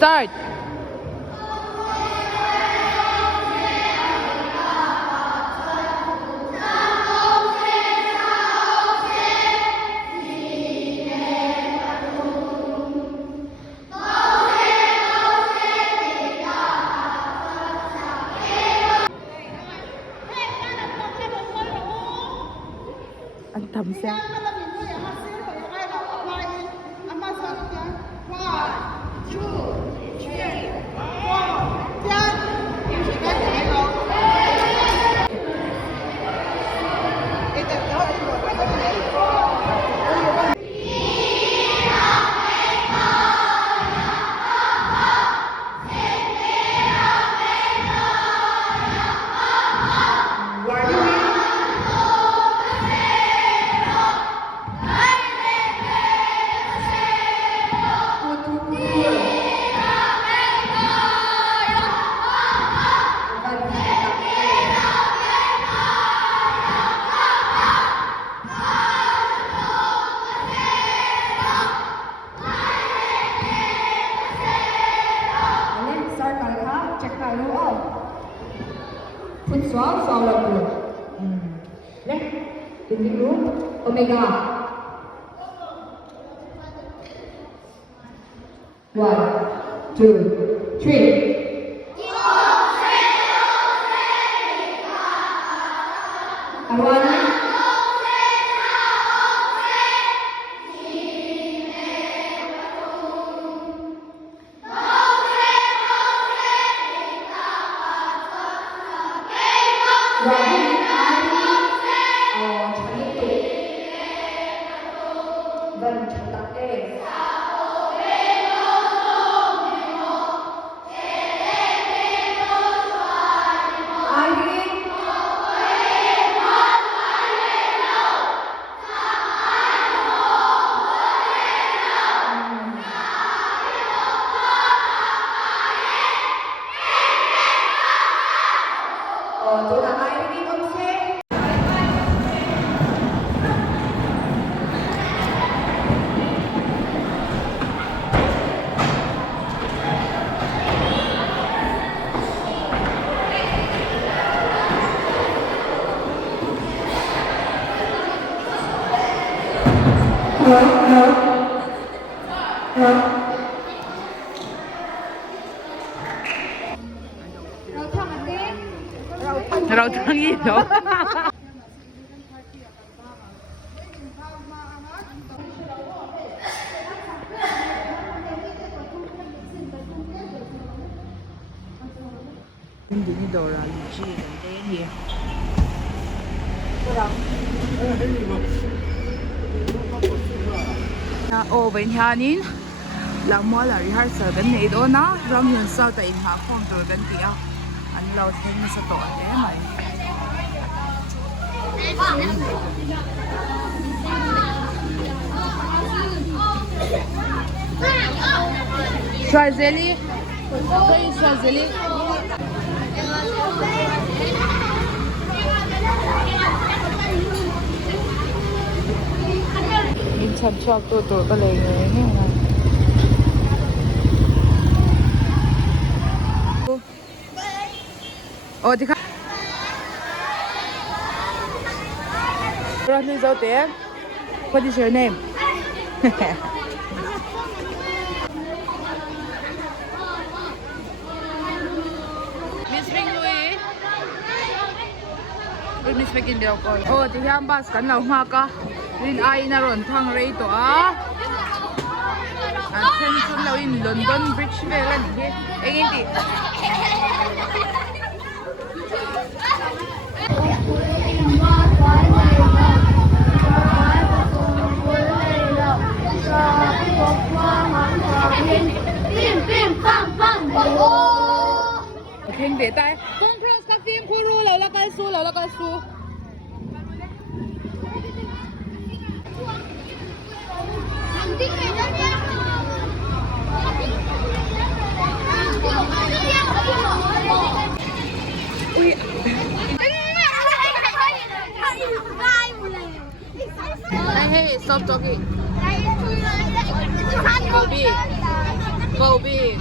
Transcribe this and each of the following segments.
Start. Anh thầm sao? Phun xóa sau lần được. Left. Đừng đi luôn. Omega. 1, 2, 3. Arwana. Tôi là ai đi không xe? Rau thang gì đó. Hindi ni Dora Luigi ganda yan na bên hanin lang mo la rehearsal gan nei do na ram yun sa ta in ha khong tur gan ti a an lo theng na sa to ate mai Choiseli, choiseli. Mình Chapchar Kut có lời người này nè. Ồ thì khác. Rồi mình dấu tiếng. What is your name? Miss Mekin daw ko. Oh, di yan bas kan law ma ka. Rin ay na ron thang rate to ah. At sen law in London Bridge vela ni. Eh hindi. Khen để tay. Con cross các phim khu ru là cái su là cái su. Ui. Hey, stop talking. Go big. Go big.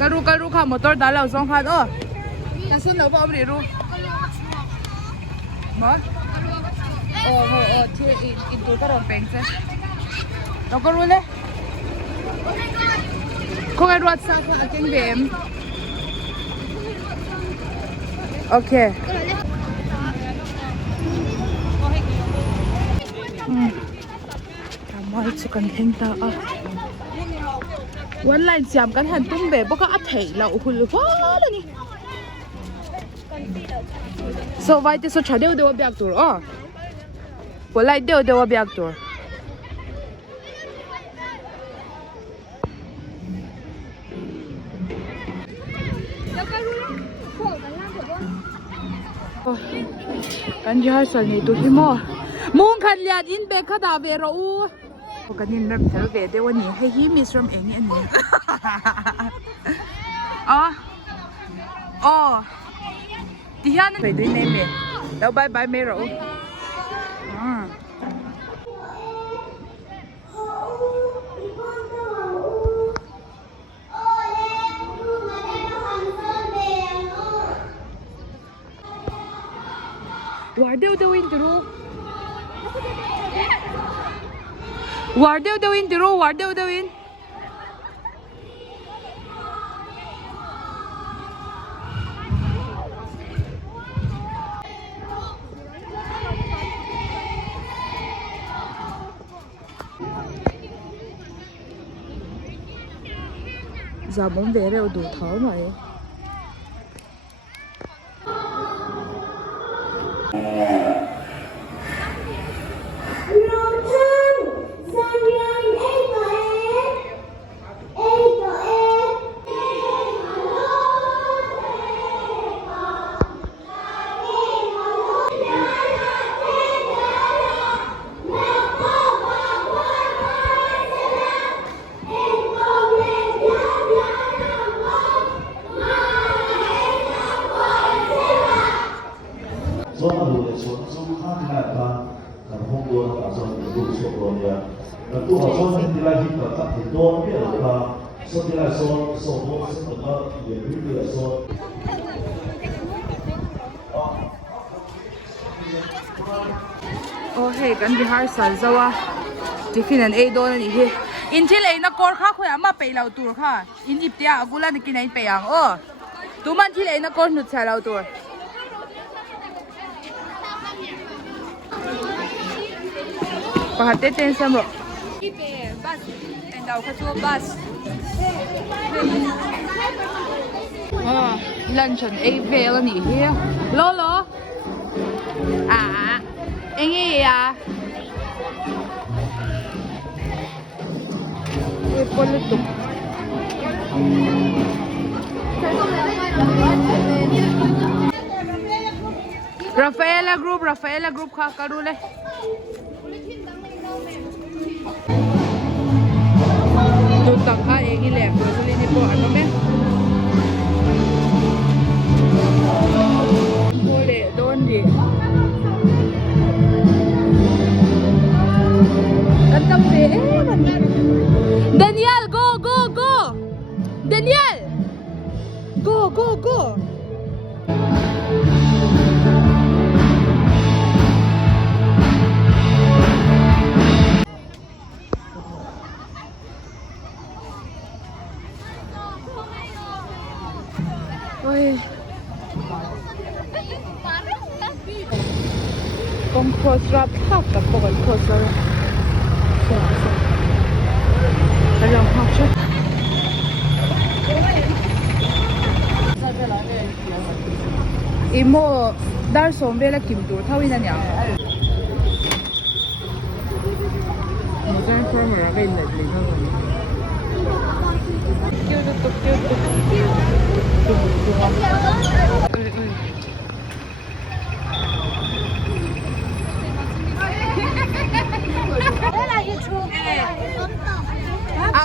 ก็รู้ค่ะมอเตอร์ด้านเราสองคันจะสุนเราบอกไม่รู้มั้งที่อินตัวก็รอนแปลงใช่เราก็รู้เลยคงไอ้รถซาค่ะเก่งเบมโอเคทำไมจะกันเห็นตาวันไล่จำกันหันตุ้มเบะบอกก็อัดเถะเราคุณรู้ว่าอะไรนี่ so ไว้ที่สุดชาเดียวว่าเบียกตัววันไล่เดียวว่าเบียกตัวกันยาสันนี่ตัวที่มอมุงขันเลียดอินเบคขดาเวรอูกันนินรับเธอเวเดวันนี้ให้ฮิมิสรมเองนี่อันนี้ที่ยันไปด้วยเนมแล้วบายเมรอูWaar deel de wind ro? Waar deel de wind ro? Waar deel de wind? Giờ bóng về đều đủ thấu mà ấy. Kan bihar sal zawa tiffin an ei don ani hi in thil ei na kor kha khoya ma pe lau tur kha in iptia agula ni kinai pe yang tu man thil ei na kor nut cha lau tur pahate ten sam ro ipe bus and dau kha chu bus lunch an ei vel ani hi lo Engi ya. Politik. Rafaela group kha karule. Tu tak ka engi le ko sali ni po ano me. Ole don di. Daniel, go! Daniel! Go! Ôi con cross rap khóc cả bộ cross rap Alam học chứ Imo dar som vela kim tur thawin an yang Modern farmer ra ben le le no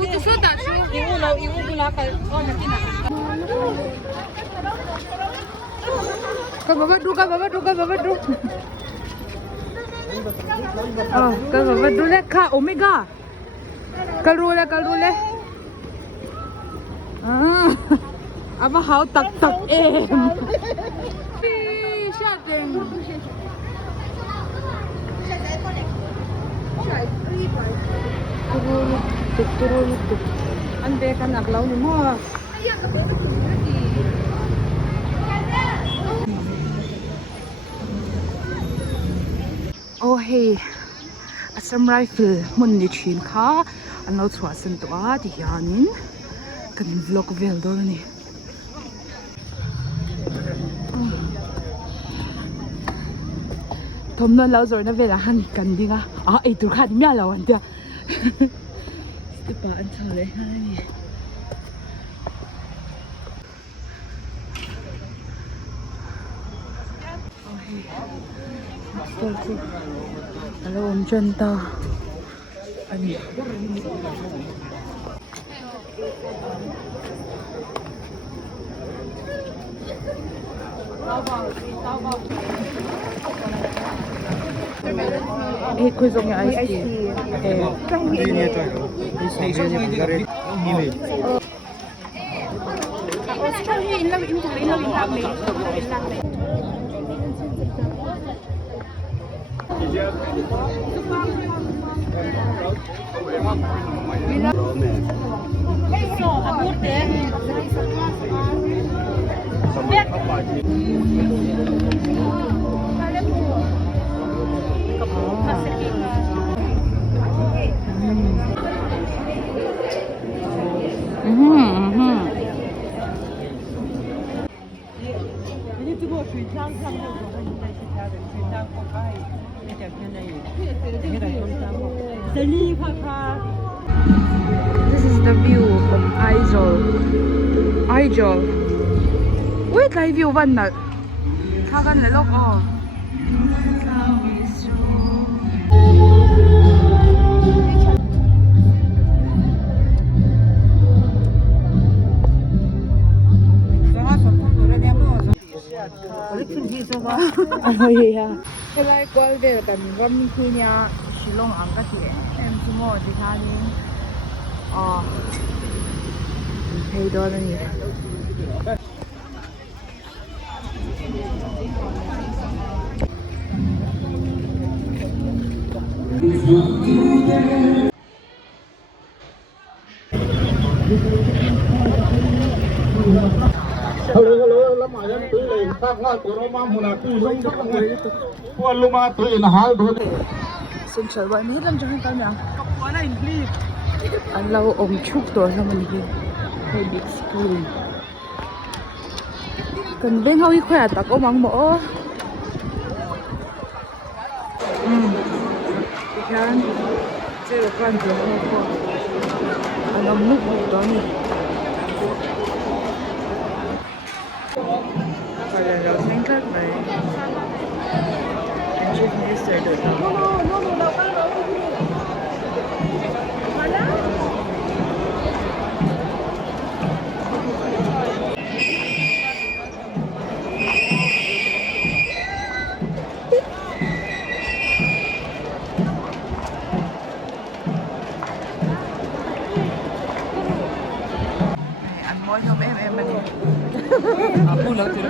utusod na siya. Iulaw pula ka. Nakina. Kababadu. Kababadu le ka. Omega. Kalrule. Aber haut tak tak Siadem. Turuluk. Ande ka naklaw ni mo. Oh hey, Assam rifle mun ni chin kha an lo chwa san to a ti hianin kan vlog vel do ni. Thom non lau zor na vela han kan dinga ai tur kha mi ala wan tia pa an thale hai hello om chen ta ani Khui dùng nhà ice tea. This is the view of Aizol. Wait, live view one na. Kagan na look oh. Oh yeah. Cái này coi về tầm gom khi nhà Shillong ăn cái gì em chỉ mua thì thà đi. Thấy đó là gì? Hello, lama yan tu le. Tak nga tu roma muna tu song tu nga. Kuan luma tu in hal tu. Central Way mi lam jang ta nya. An lau om chuk to sa man hi. Hey big school. Kan beng hawi khwa tak o mang mo. Kan che kan tu ko. An am nu to ni. Kalau lau singkat mai. Chief Minister do.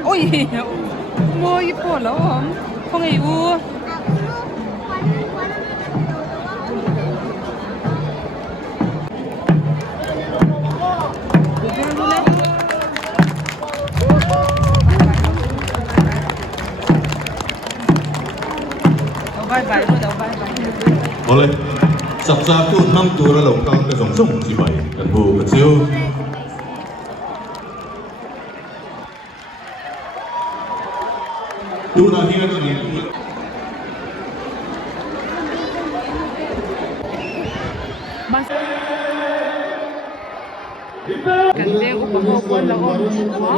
Ôi, môi phổ lắm không? Không ai u. Bye bye, bye bye. Oleh, Chapchar Kut nam tu ra lồng cao cái dòng sông chỉ vậy, cần bù cần siêu. Tu na hiya cái gì? Cần đeo của bộ quân là ổn quá.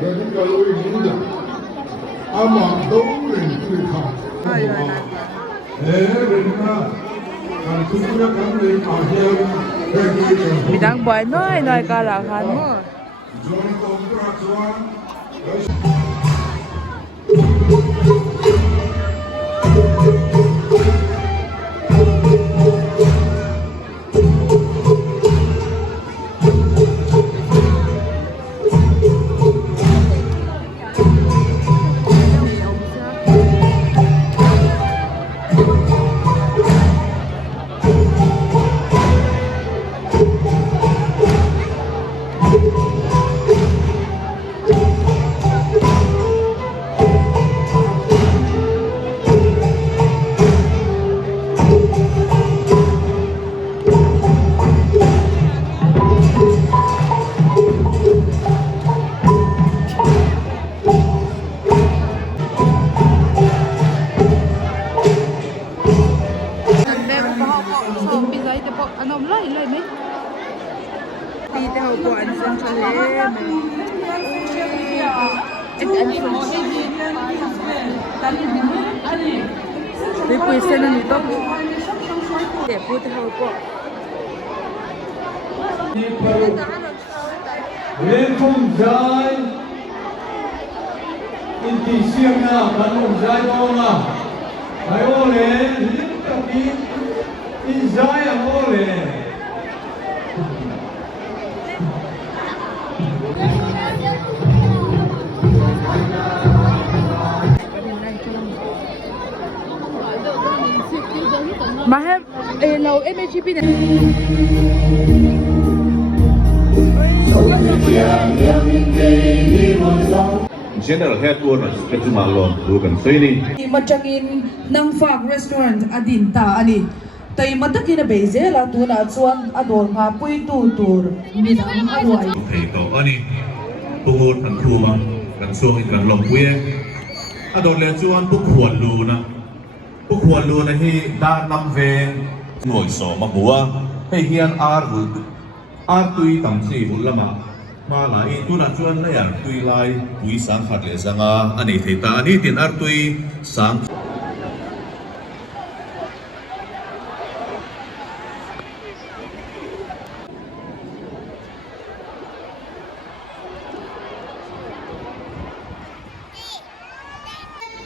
人家有名的，阿满都人对抗。人啊，俺出去看人好像。 Bidang buhay noy karakan mo. Zona kontratuan. May pwesta na nito. Hindi, puti ako po. Lên cùng dài in kỳ siêng nào bắn cùng dài không à phải ô lên liên tục in dài à ô lên Mahal, lâu MHP này. General head owner Ketumalon Ruben Soini. Machangin ng Fag Restaurant adinta ani tay matakin na bezela tuna chuan ador nga pui tutur minang awai Thầy tổ ani pungut an thuma kan suang in kan long puye adon le chuan pu khwan lu na hi da nam ven ngoi so ma bua hei hian ar tui tam chi hul lama ma lai tu na chuan na yar tui lai pui sang khat le zanga ani thei ta ani tin ar tui sang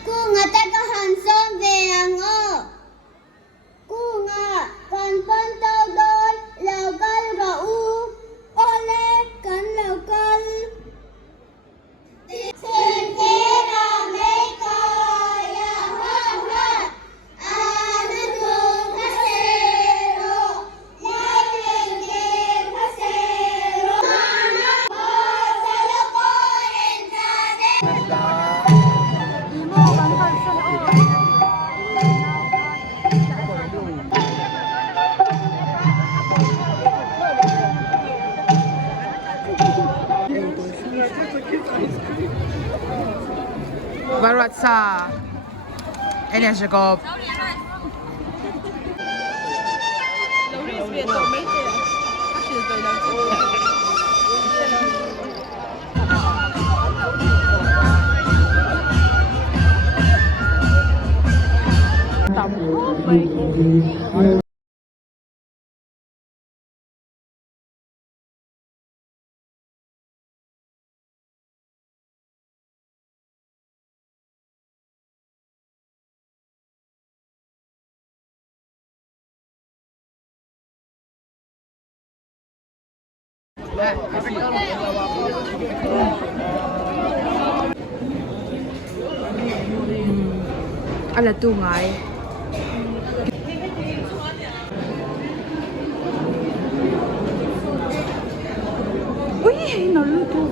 Cô ngã ta có hàng xóm về hàng ô. Cô ngã còn phân tao đôi lào cân và u. Ô lê cắn lào cân. Xin thế là mấy coi ya ha ha. À nó thường nó xê rô. Nhai lên kênh nó xê rô. Mà nó bò xa lô bò lên xa đê. Barat sa Energykop. Ala tungay. Uy, naluto.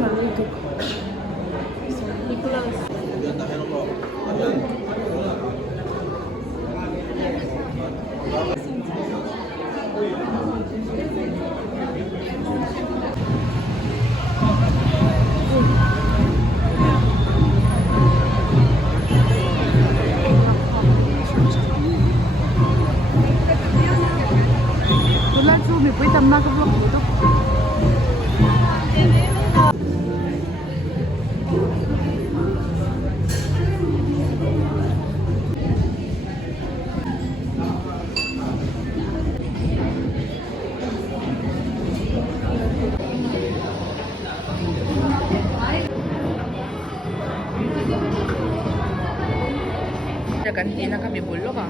Naluto. kami po itang mag-vlog dito. Sa kantina kami bulok ah.